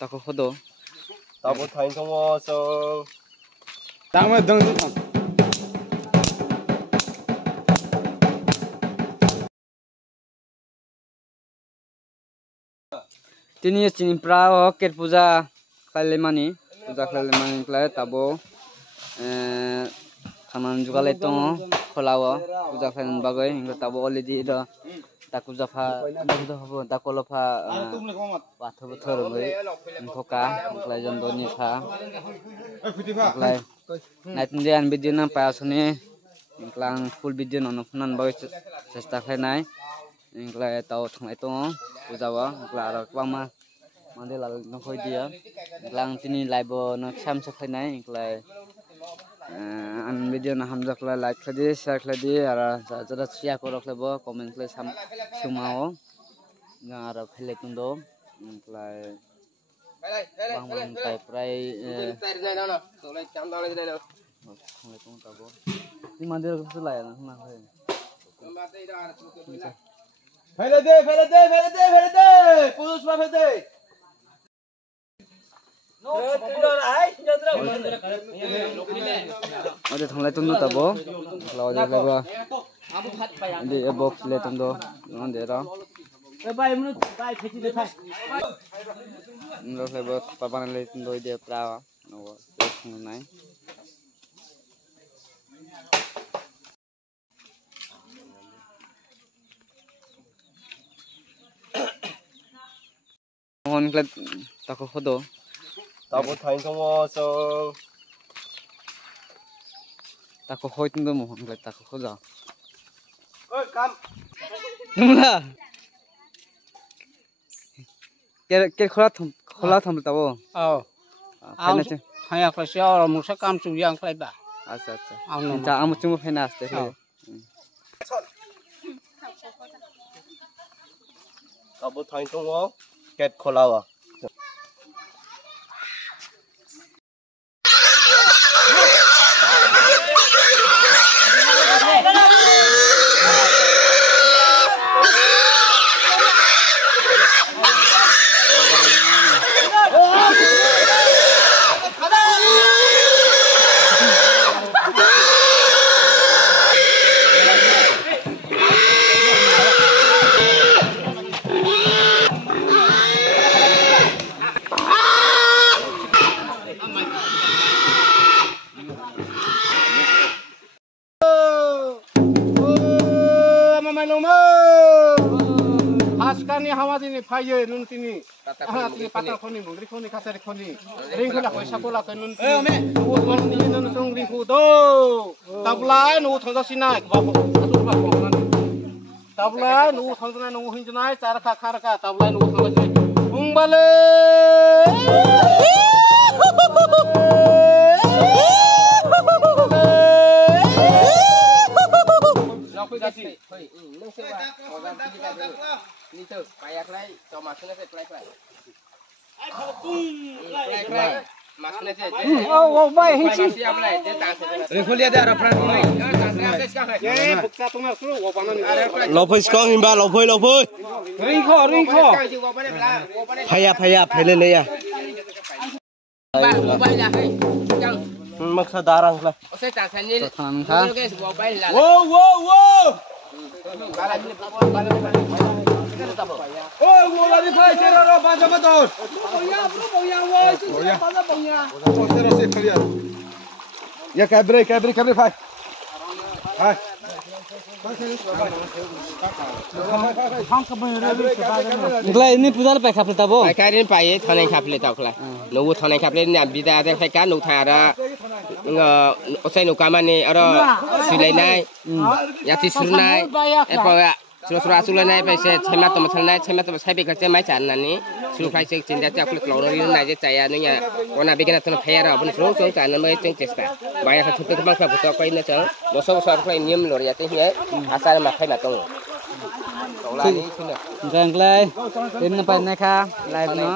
Tako khodo. Tabo thain thongo so. Tama dong. Tini chini prao ket puja khalemani klai tabo khaman jugale to kholawa puja khain bagai hingga tabo already da taku jafa do hobo takolofa patho bothor bai khoka klai jandoni kha klai natindian video na paasone klang full video no phunan bagai chesta khainai klai tau thangai to pujawa klara kwama mande lal nokhoi dia klang tini live no sam sakhainai klai an video na hamja kla like khadi share khadi ara jara share korok lebo comment kle sam sumao na ara phele tundo klai bang tai prai ni mandir ko sulai na hoy Phele de putus pa phele de Ada thanglai tundo tabo law de leba di box le tundo non de ra Bai munu bai pheti de thai. lo leba papan le tundo de pra no nai mon klet tako khodo. Tabo thain thongo so. Tako khoi tundo mo klet tako khoda. Oi kam. Numla. Ke khola tham tabo. Phena che. Haya klasi ora musa kam chu yang klai ba. Acha. Ja amu chumo phena aste. Tabo thain thongo ket kholawa. Askani hawa ini paye nun tini. Tini patar khoni mungri khoni kasar khoni. Ring khona khoisa kola ka nun. Tini nun sung ring khu do. Tabla nu thangda sinai babu. Asul ba ko nan. Tabla nu thangda nu hinjnai char kha khar ka tabla nu thangda sinai. Ungbale. Ni tu, payah klai, so masuknya saya klai. Masuknya saya. Oh, bai hinchi. Siap klai, dia tak saya. Rekoli ada ara pran ni. Ye, bukta tunga suru wo panan. Lopoi skong himba, lopoi. Ring kho. Phaya phele le ya. Maksa darang lah. Thang kha. Wow. Oh, wo la di phai chero ro ba jama to. Boya wo, chu ba boya. Oh, sero se khalia. Ya kabre phai. Hai. Nglai ini puja le khap tabo. Ai kai rin pai thane khap le taw khla. No wo thane khap le na bida te khai ka no thara. Osai no kamane aro silai nai. Yati surnai. Epa Sura sula nai pai se chema to sai be ka mai chan nani. Suru phai se chinda cha khul kloro ri nai je chaya ni ya. Ona be kana to phaya ra bun suru chong chan mai chong chesta. Baya ka thupe bang ka buto koi na chang. Boso khlai niam lor ya te hi asar ma khai na tong. Tong la ni khina. Gang lai. Tin na pai na kha live no.